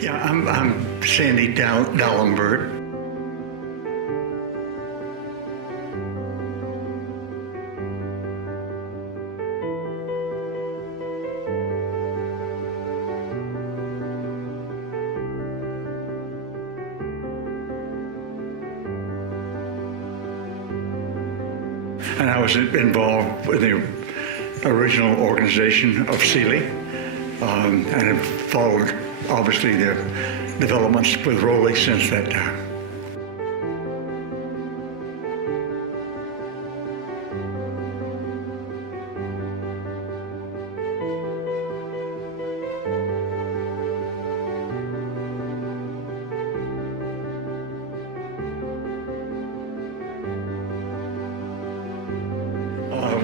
Yeah, I'm Sandy Dallenberg. And I was involved with the original organization of CEELI, and have followed, obviously, the developments with ROLI since that time.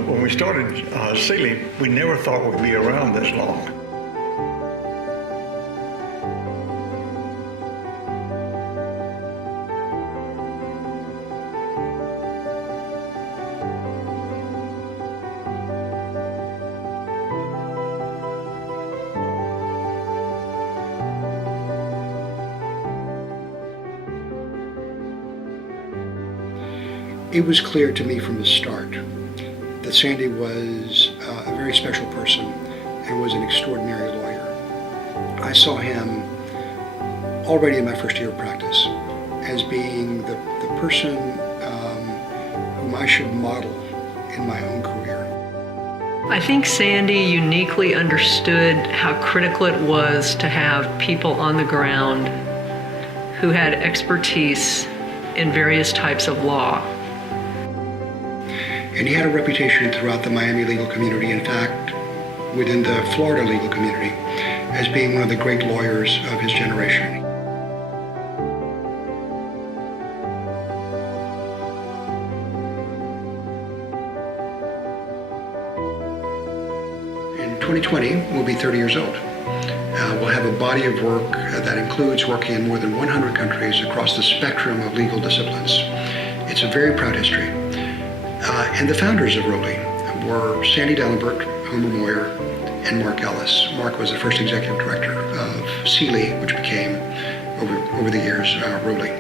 When we started CEELI, we never thought we'd be around this long. It was clear to me from the start that Sandy was a very special person and was an extraordinary lawyer. I saw him already in my first year of practice as being the person whom I should model in my own career. I think Sandy uniquely understood how critical it was to have people on the ground who had expertise in various types of law. And he had a reputation throughout the Miami legal community, in fact, within the Florida legal community, as being one of the great lawyers of his generation. In 2020, we'll be 30 years old. We'll have a body of work that includes working in more than 100 countries across the spectrum of legal disciplines. It's a very proud history. And the founders of ROLI were Sandy Dallenberg, Homer Moyer, and Mark Ellis. Mark was the first executive director of CEELI, which became, over the years, ROLI.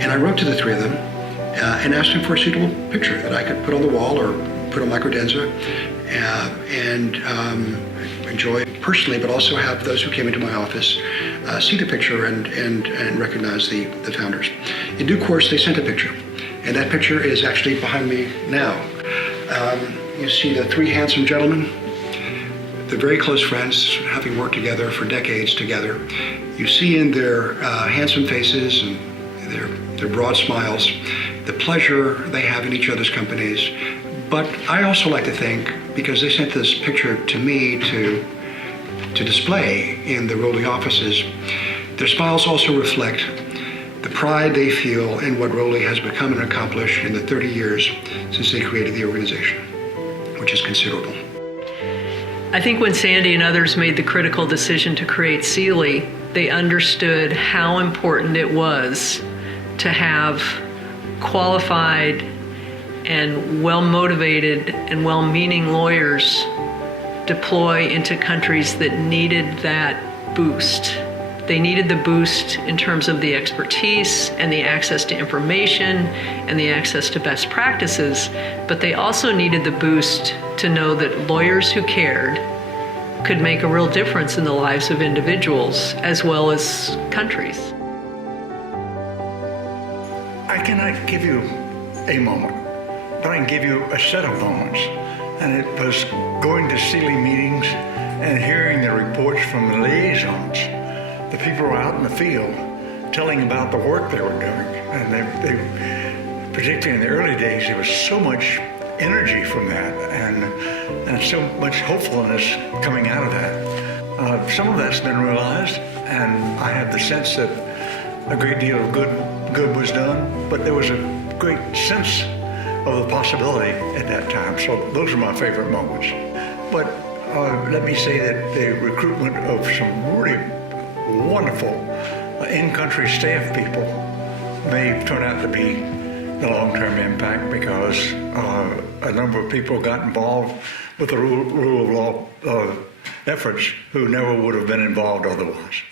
And I wrote to the three of them and asked them for a suitable picture that I could put on the wall or put on my credenza and enjoy personally, but also have those who came into my office see the picture and recognize the founders. In due course, they sent a picture. And that picture is actually behind me now. You see the three handsome gentlemen. They're very close friends, having worked together for decades together. You see in their handsome faces and their broad smiles the pleasure they have in each other's companies. But I also like to think, because they sent this picture to me to display in the ROLI offices, their smiles also reflect the pride they feel in what ROLI has become and accomplished in the 30 years since they created the organization, which is considerable. I think when Sandy and others made the critical decision to create CEELI, they understood how important it was to have qualified and well-motivated and well-meaning lawyers deploy into countries that needed that boost. They needed the boost in terms of the expertise and the access to information and the access to best practices, but they also needed the boost to know that lawyers who cared could make a real difference in the lives of individuals as well as countries. I cannot give you a moment, but I can give you a set of moments. And it was going to CEELI meetings and hearing the reports from the liaisons. The people were out in the field telling about the work they were doing. And they particularly in the early days, there was so much energy from that and so much hopefulness coming out of that. Some of that's been realized, and I have the sense that a great deal of good was done, but there was a great sense of the possibility at that time. So those are my favorite moments. But let me say that the recruitment of some really wonderful in-country staff people may turn out to be the long-term impact, because a number of people got involved with the rule of law efforts who never would have been involved otherwise.